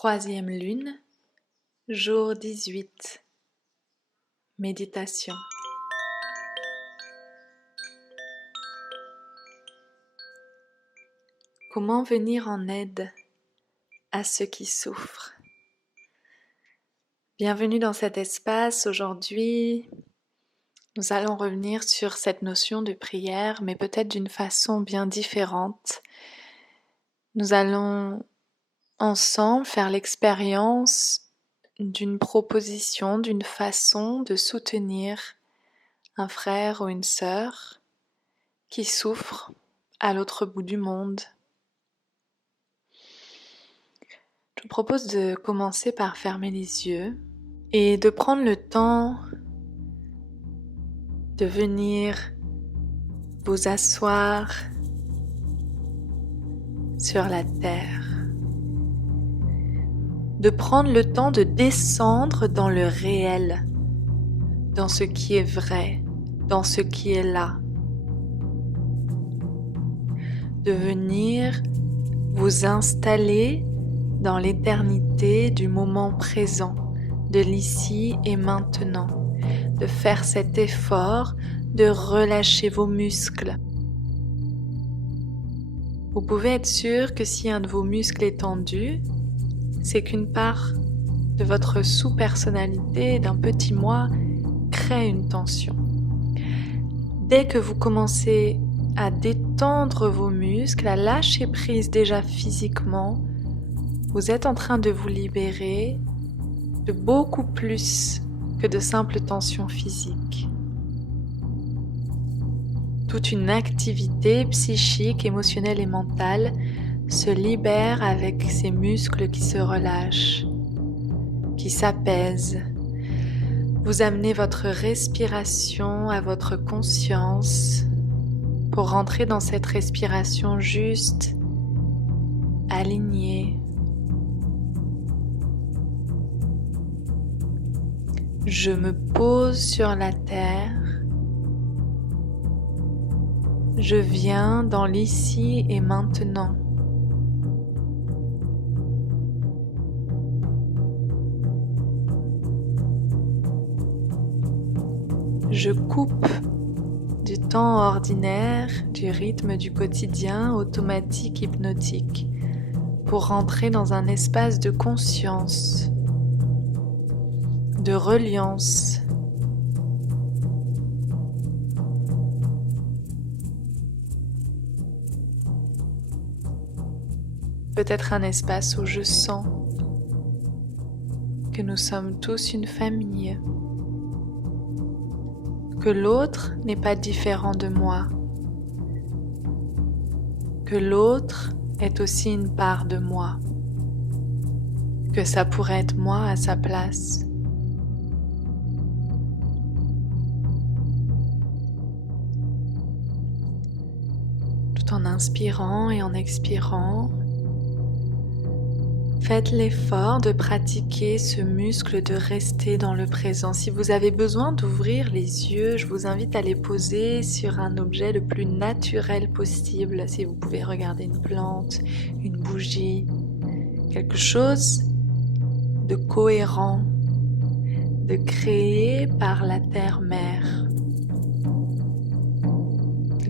Troisième lune, jour 18. Méditation. Comment venir en aide à ceux qui souffrent? Bienvenue dans cet espace. Aujourd'hui, nous allons revenir sur cette notion de prière, mais peut-être d'une façon bien différente. Nous allons ensemble faire l'expérience d'une proposition, d'une façon de soutenir un frère ou une sœur qui souffre à l'autre bout du monde. Je vous propose de commencer par fermer les yeux et de prendre le temps de venir vous asseoir sur la terre, de prendre le temps de descendre dans le réel, dans ce qui est vrai, dans ce qui est là, de venir vous installer dans l'éternité du moment présent, de l'ici et maintenant, de faire cet effort de relâcher vos muscles. Vous pouvez être sûr que si un de vos muscles est tendu, c'est qu'une part de votre sous-personnalité, d'un petit moi, crée une tension. Dès que vous commencez à détendre vos muscles, à lâcher prise déjà physiquement, vous êtes en train de vous libérer de beaucoup plus que de simples tensions physiques. Toute une activité psychique, émotionnelle et mentale se libère avec ces muscles qui se relâchent, qui s'apaisent. Vous amenez votre respiration à votre conscience pour rentrer dans cette respiration juste, alignée. Je me pose sur la terre. Je viens dans l'ici et maintenant. Je coupe du temps ordinaire, du rythme du quotidien automatique, hypnotique, pour rentrer dans un espace de conscience, de reliance. Peut-être un espace où je sens que nous sommes tous une famille, que l'autre n'est pas différent de moi, que l'autre est aussi une part de moi, que ça pourrait être moi à sa place. Tout en inspirant et en expirant, faites l'effort de pratiquer ce muscle de rester dans le présent. Si vous avez besoin d'ouvrir les yeux, je vous invite à les poser sur un objet le plus naturel possible. Si vous pouvez regarder une plante, une bougie, quelque chose de cohérent, de créé par la terre-mère,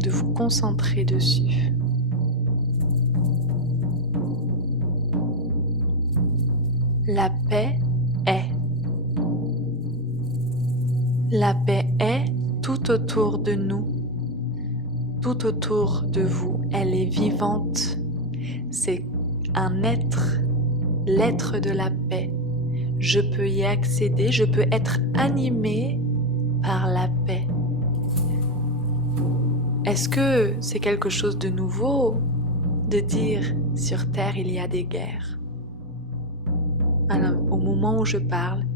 de vous concentrer dessus. La paix est. La paix est tout autour de nous, tout autour de vous. Elle est vivante. C'est un être, l'être de la paix. Je peux y accéder, je peux être animé par la paix. Est-ce que c'est quelque chose de nouveau de dire sur Terre il y a des guerres? Alors, au moment où je parle,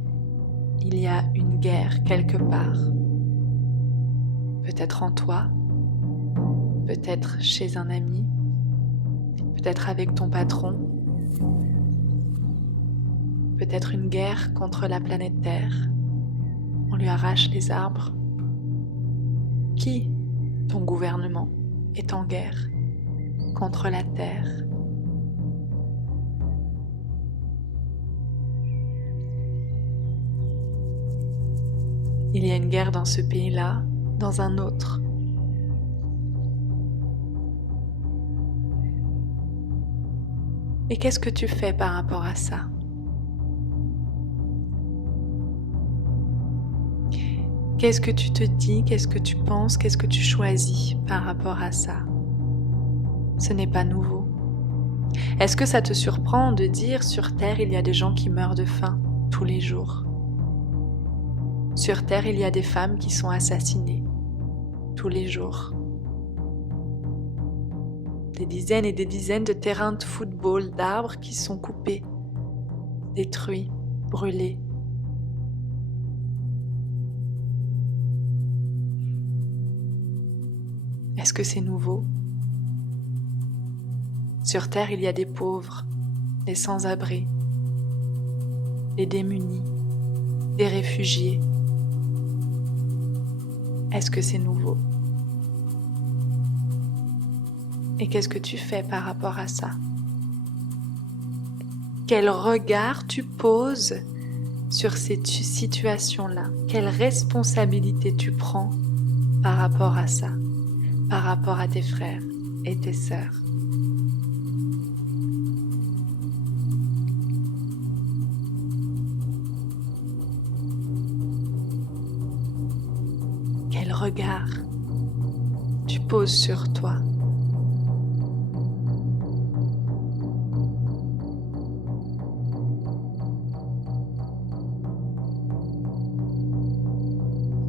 il y a une guerre quelque part. Peut-être en toi, peut-être chez un ami, peut-être avec ton patron, peut-être une guerre contre la planète Terre. On lui arrache les arbres. Qui, ton gouvernement, est en guerre contre la Terre? Il y a une guerre dans ce pays-là, dans un autre. Et qu'est-ce que tu fais par rapport à ça? Qu'est-ce que tu te dis? Qu'est-ce que tu penses? Qu'est-ce que tu choisis par rapport à ça? Ce n'est pas nouveau. Est-ce que ça te surprend de dire sur Terre il y a des gens qui meurent de faim tous les jours? Sur Terre il y a des femmes qui sont assassinées tous les jours. Des dizaines et des dizaines de terrains de football, d'arbres qui sont coupés, détruits, brûlés. Est-ce que c'est nouveau? Sur Terre, il y a des pauvres, des sans-abri, des démunis, des réfugiés. Est-ce que c'est nouveau? Et qu'est-ce que tu fais par rapport à ça? Quel regard tu poses sur cette situation-là? Quelle responsabilité tu prends par rapport à ça, par rapport à tes frères et tes sœurs? Quel regard tu poses sur toi?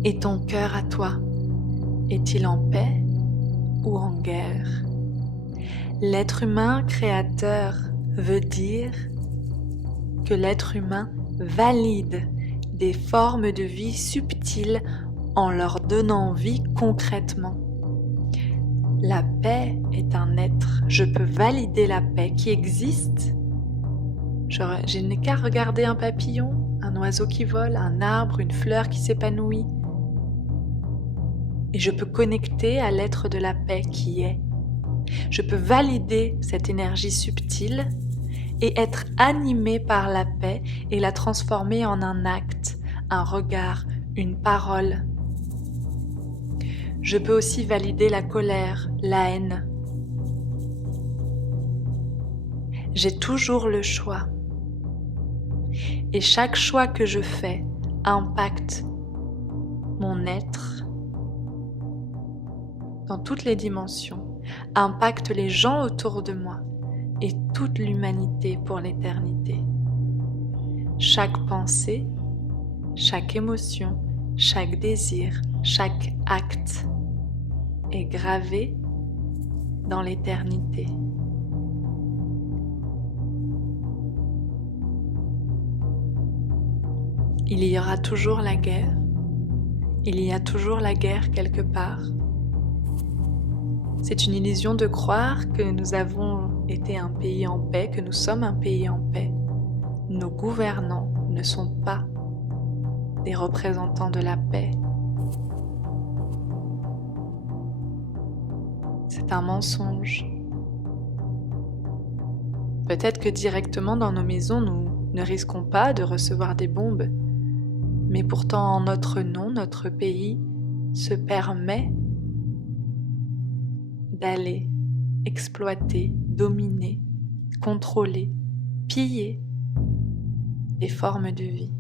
Et ton cœur à toi, est-il en paix ou en guerre? L'être humain créateur veut dire que l'être humain valide des formes de vie subtiles en leur donnant vie concrètement. La paix est un être. Je peux valider la paix qui existe. Je n'ai qu'à regarder un papillon, un oiseau qui vole, un arbre, une fleur qui s'épanouit. Et je peux connecter à l'être de la paix qui est. Je peux valider cette énergie subtile et être animé par la paix et la transformer en un acte, un regard, une parole. Je peux aussi valider la colère, la haine. J'ai toujours le choix. Et chaque choix que je fais impacte mon être dans toutes les dimensions, impacte les gens autour de moi et toute l'humanité pour l'éternité. Chaque pensée, chaque émotion, chaque désir, chaque acte est gravé dans l'éternité. Il y aura toujours la guerre. Il y a toujours la guerre quelque part. C'est une illusion de croire que nous avons été un pays en paix, que nous sommes un pays en paix. Nos gouvernants ne sont pas des représentants de la paix. C'est un mensonge. Peut-être que directement dans nos maisons, nous ne risquons pas de recevoir des bombes, mais pourtant en notre nom, notre pays se permet d'aller exploiter, dominer, contrôler, piller des formes de vie.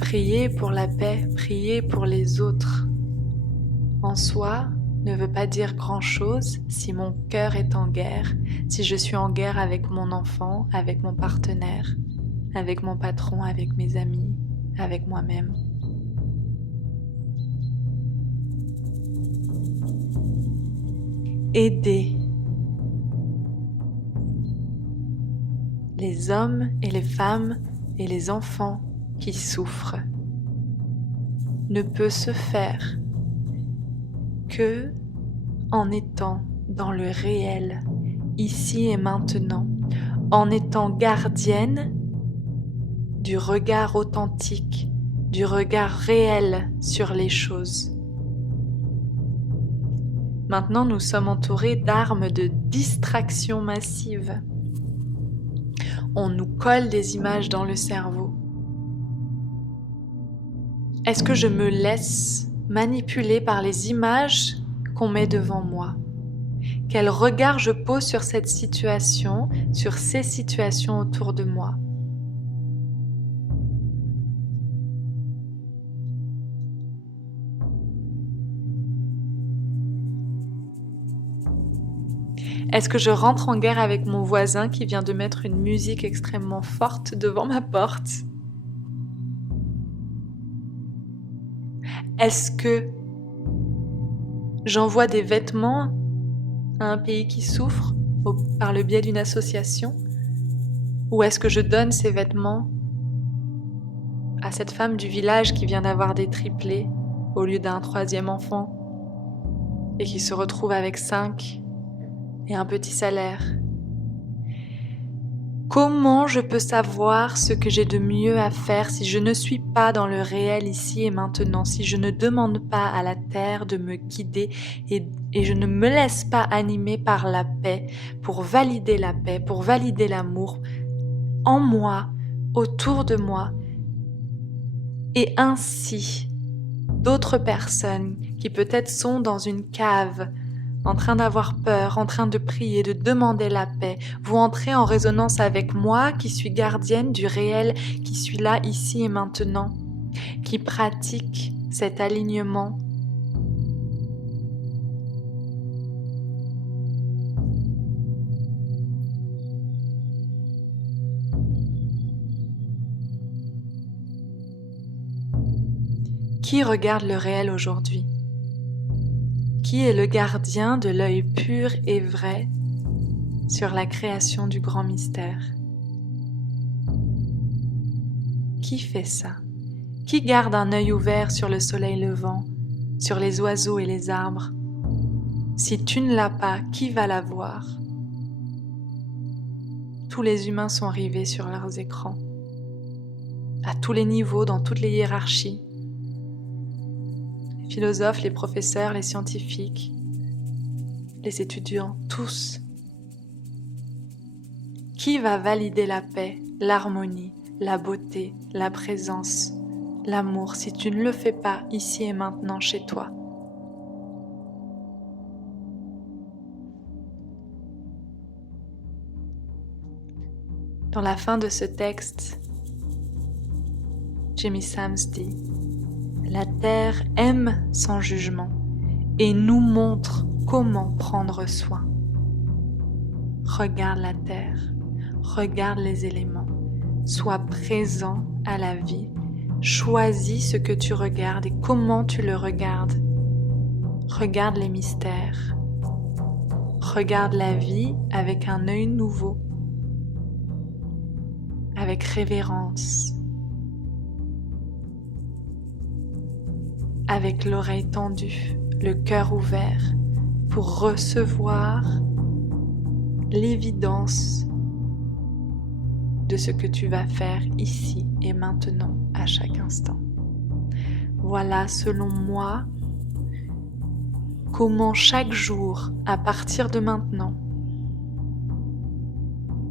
Prier pour la paix, prier pour les autres, en soi, ne veut pas dire grand-chose si mon cœur est en guerre, si je suis en guerre avec mon enfant, avec mon partenaire, avec mon patron, avec mes amis, avec moi-même. Aider les hommes et les femmes et les enfants qui souffrent ne peut se faire que en étant dans le réel, ici et maintenant, en étant gardienne du regard authentique, du regard réel sur les choses. Maintenant, nous sommes entourés d'armes de distraction massive. On nous colle des images dans le cerveau. Est-ce que je me laisse manipuler par les images qu'on met devant moi? Quel regard je pose sur cette situation, sur ces situations autour de moi? Est-ce que je rentre en guerre avec mon voisin qui vient de mettre une musique extrêmement forte devant ma porte? Est-ce que j'envoie des vêtements à un pays qui souffre par le biais d'une association? Ou est-ce que je donne ces vêtements à cette femme du village qui vient d'avoir des triplés au lieu d'un 3e enfant et qui se retrouve avec 5 et un petit salaire? Comment je peux savoir ce que j'ai de mieux à faire si je ne suis pas dans le réel ici et maintenant, si je ne demande pas à la terre de me guider et je ne me laisse pas animer par la paix, pour valider la paix, pour valider l'amour en moi, autour de moi, et ainsi d'autres personnes qui peut-être sont dans une cave, en train d'avoir peur, en train de prier, de demander la paix, vont entrer en résonance avec moi qui suis gardienne du réel, qui suis là, ici et maintenant, qui pratique cet alignement. Qui regarde le réel aujourd'hui? Qui est le gardien de l'œil pur et vrai sur la création du grand mystère? Qui fait ça? Qui garde un œil ouvert sur le soleil levant, sur les oiseaux et les arbres? Si tu ne l'as pas, qui va l'avoir? Tous les humains sont rivés sur leurs écrans, à tous les niveaux, dans toutes les hiérarchies. Les philosophes, les professeurs, les scientifiques, les étudiants, tous. Qui va valider la paix, l'harmonie, la beauté, la présence, l'amour si tu ne le fais pas ici et maintenant chez toi? Dans la fin de ce texte, Jamie Sams dit: la terre aime sans jugement et nous montre comment prendre soin. Regarde la terre, regarde les éléments, sois présent à la vie, choisis ce que tu regardes et comment tu le regardes. Regarde les mystères, regarde la vie avec un œil nouveau, avec révérence, avec l'oreille tendue, le cœur ouvert pour recevoir l'évidence de ce que tu vas faire ici et maintenant à chaque instant. Voilà, selon moi, comment chaque jour, à partir de maintenant,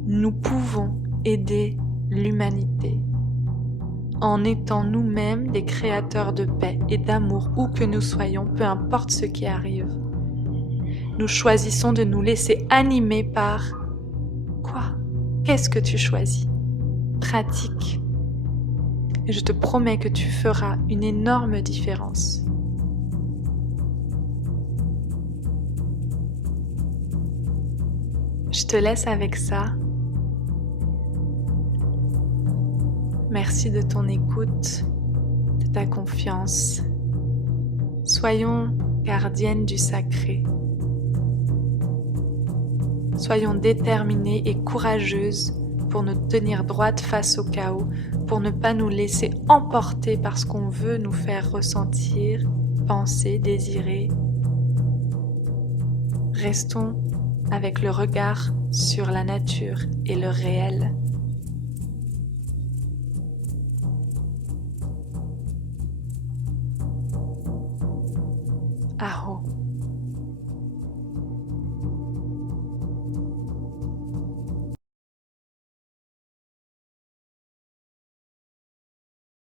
nous pouvons aider l'humanité en étant nous-mêmes des créateurs de paix et d'amour où que nous soyons, peu importe ce qui arrive. Nous choisissons de nous laisser animer par quoi? Qu'est-ce que tu choisis? Pratique. Et je te promets que tu feras une énorme différence. Je te laisse avec ça. Merci de ton écoute, de ta confiance. Soyons gardiennes du sacré. Soyons déterminées et courageuses pour nous tenir droites face au chaos, pour ne pas nous laisser emporter par ce qu'on veut nous faire ressentir, penser, désirer. Restons avec le regard sur la nature et le réel. Aho.